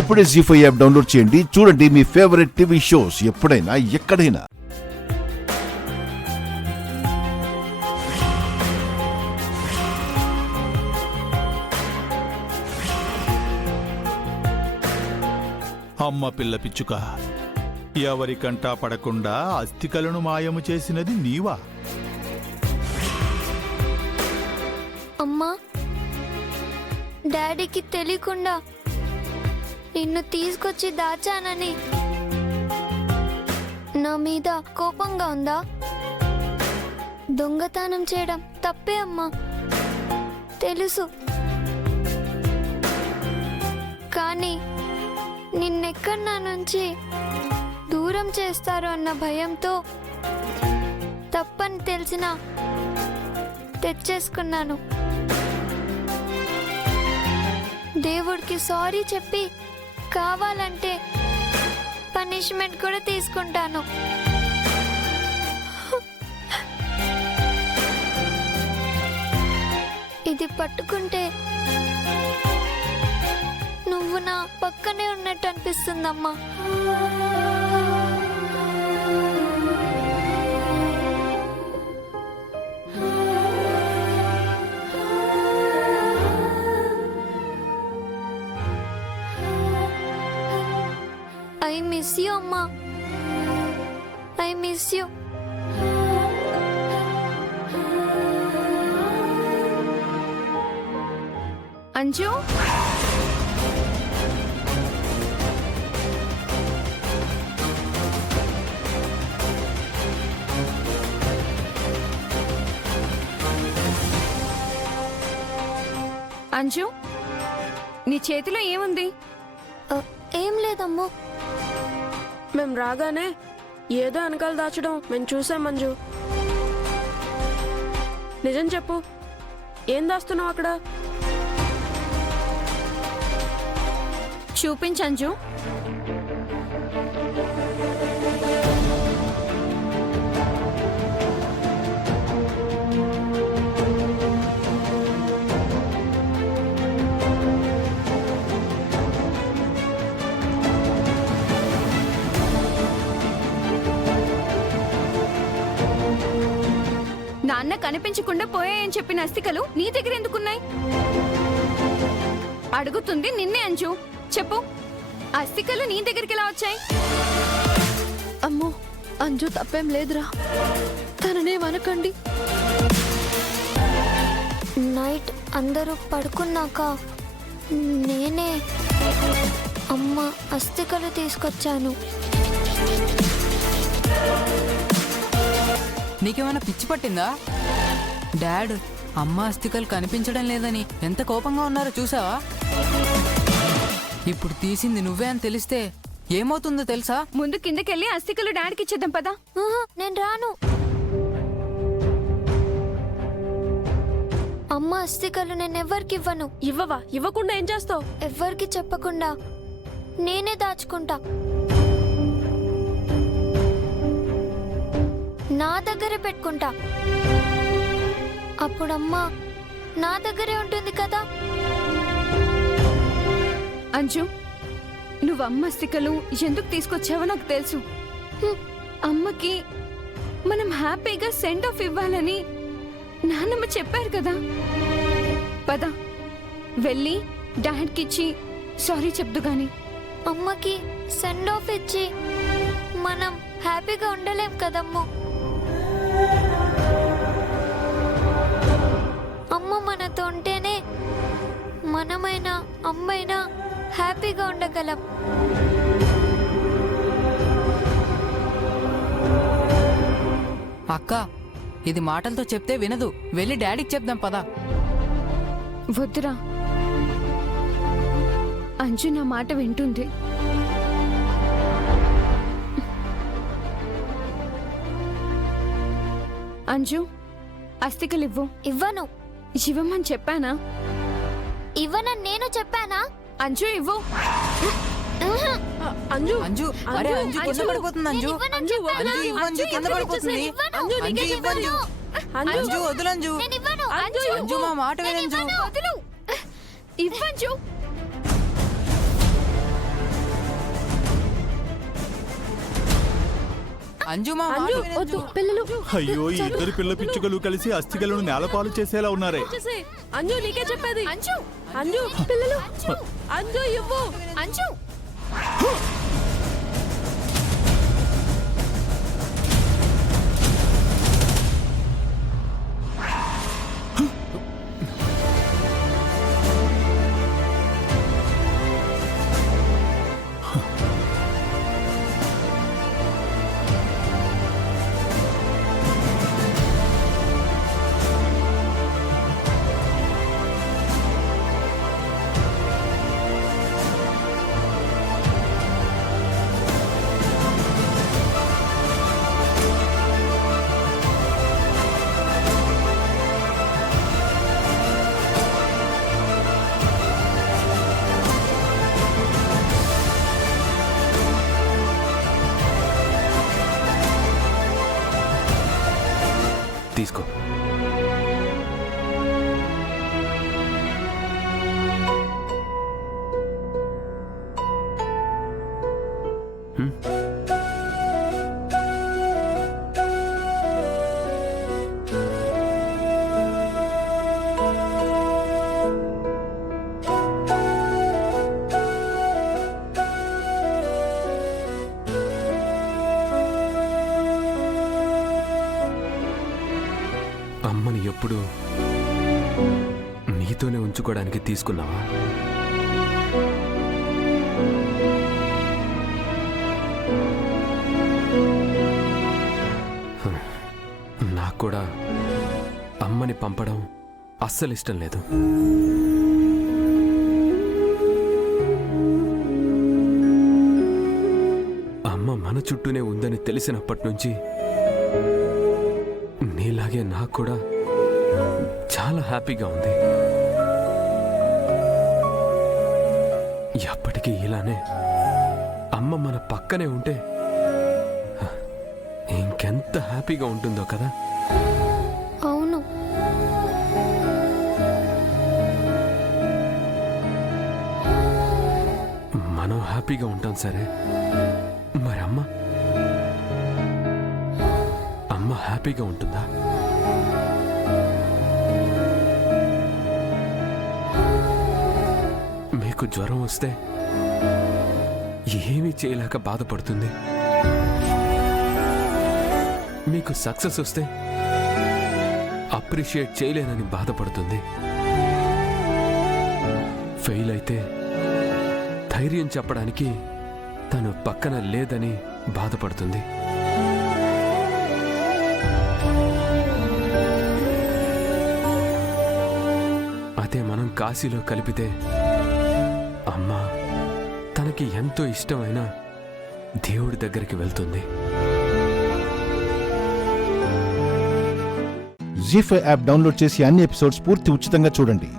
ఇప్పుడే జీ5 app download చేయండి. చూడండి మీ ఫేవరెట్ టీవీ షోస్ ఎప్పుడైనా ఎక్కడైనా. అమ్మ పిల్ల పిచ్చుక, ఎవరి కంటా పడకుండా అస్థికలను మాయము చేసినది నీవా? అమ్మా, డాడీకి తెలియకుండా నిన్ను తీసుకొచ్చి దాచానని నా మీద కోపంగా ఉందా? దొంగతనం చేయడం తప్పే అమ్మా, తెలుసు. కానీ నిన్నెక్కడ నా నుంచి దూరం చేస్తారు అన్న భయంతో తప్పని తెలిసినా తెచ్చేసుకున్నాను. దేవుడికి సారీ చెప్పి కావాలంటే పనిష్మెంట్ కూడా తీసుకుంటాను. ఇది పట్టుకుంటే నువ్వు నా పక్కనే ఉన్నట్టు అనిపిస్తుందమ్మా. I miss you, Amma. I miss you. Anju, Anju, నీ చేతిలో ఏముంది? ఏం లేదమ్మో. మేం రాగానే ఏదో వెనకాల దాచడం మేము చూసాం. మంజు, నిజం చెప్పు, ఏం దాస్తున్నావు అక్కడ? చూపించంజు. నాన్న కనిపించకుండా పోయాయని చెప్పిన అస్థికలు నీ దగ్గర ఎందుకున్నాయి? అడుగుతుంది నిన్నే అంజు, చెప్పు. అస్థికలు నీ దగ్గరికి ఎలా వచ్చాయి? అమ్మో, అంజు తప్పేం లేదురా, తననేమనకండి. నైట్ అందరూ పడుకున్నాక నేనే అమ్మ అస్థికలు తీసుకొచ్చాను. నీకేమైనా పిచ్చి పట్టిందా? డాడ్ అమ్మ అస్థికలు కనిపించడం లేదని ఎంత కోపంగా ఉన్నారో చూసావా? ఇప్పుడు తీసింది నువ్వే అని తెలిస్తే ఏమవుతుందో తెలుసా? ముందు కిందకెళ్ళి అస్థికలు డాడీకి ఇచ్చేద్దాం పదా. నేను రాను. అమ్మ అస్థికలు నేను ఎవరికి ఇవ్వను. ఇవ్వవా? ఇవ్వకుండా ఏం చేస్తావు? ఎవ్వరికి చెప్పకుండా నేనే దాచుకుంటా. నా దగ్గరే పెట్టుకుంటా. అప్పుడమ్మా నా దగ్గరే ఉంటుంది కదా. అంజు, నువ్వు అమ్మ అస్థికలు ఎందుకు తీసుకొచ్చావో నాకు తెలుసు. అమ్మకి మనం హ్యాపీగా సెండ్ ఆఫ్ ఇవ్వాలని నాన్నమ్మ చెప్పారు కదా. పద వెళ్ళి డాడ్కి ఇచ్చి సారీ చెప్దు గాని. అమ్మకి సెండ్ ఆఫ్ ఇచ్చి మనం హ్యాపీగా ఉండలేం కదమ్మో. అమ్మ మనతో ఉంటేనే మనమైనా అమ్మైనా హ్యాపీగా ఉండగలం. అక్క, ఇది మాటలతో చెప్తే వినదు, వెళ్ళి డాడీకి చెప్దాం పదా. వద్దురా, అంజు నా మాట వింటుంది. అంజు, అస్థికలు ఇవ్వు. ఇవ్వను. ఇవ్వమని చెప్పానా? ఇవ్వనని నేను చెప్పానా? అంజు ఇవ్వు. అంజు, అంజు, అరే అంజు కింద పడిపోతుంది. అంజు, అంజు ఇవ్వంజు, కింద పడిపోతుంది. అంజు ఇవ్వంజు, అంజు వదులంజు. అంజు మా మాట వినంజు. వదులు, ఇవ్వంజు. అంజు మా మాట అంజు విను, వద్దు అంజు. పిల్లలు అయ్యో ఈ ఇద్దరు పిల్ల పిచ్చుకలు కలిసి అస్థికలను నేలపాలు చేసేలా ఉన్నారే. చేసేయ్. అంజు నీకే చెప్పేది అంజు అంజు పిల్లలు అంజు అంజు ఇవ్వు అంజు తీసుకో. హ్మ్? అమ్మని ఎప్పుడు నీతోనే ఉంచుకోవడానికి తీసుకున్నావా? నాకు కూడా అమ్మని పంపడం అస్సలు ఇష్టం లేదు. అమ్మ మన చుట్టూనే ఉందని తెలిసినప్పటి నుంచి నీలాగే నాకు కూడా చాలా హ్యాపీగా ఉంది. ఎప్పటికీ ఇలానే అమ్మ మన పక్కనే ఉంటే ఇంకెంత హ్యాపీగా ఉంటుందో కదా. అవును. మనం హ్యాపీగా ఉంటాం సరే, మరి అమ్మ హ్యాపీగా ఉంటుందా? మీకు జ్వరం వస్తే ఏమీ చేయలేక బాధపడుతుంది. మీకు సక్సెస్ వస్తే అప్రిషియేట్ చేయలేనని బాధపడుతుంది. ఫెయిల్ అయితే ధైర్యం చెప్పడానికి తను పక్కన లేదని బాధపడుతుంది. అదే మనం కాశీలో కలిపితే అమ్మ తనకి ఎంతో ఇష్టమైన దేవుడి దగ్గరికి వెళ్తుంది. జీ5 యాప్ డౌన్లోడ్ చేసి అన్ని ఎపిసోడ్స్ పూర్తి ఉచితంగా చూడండి.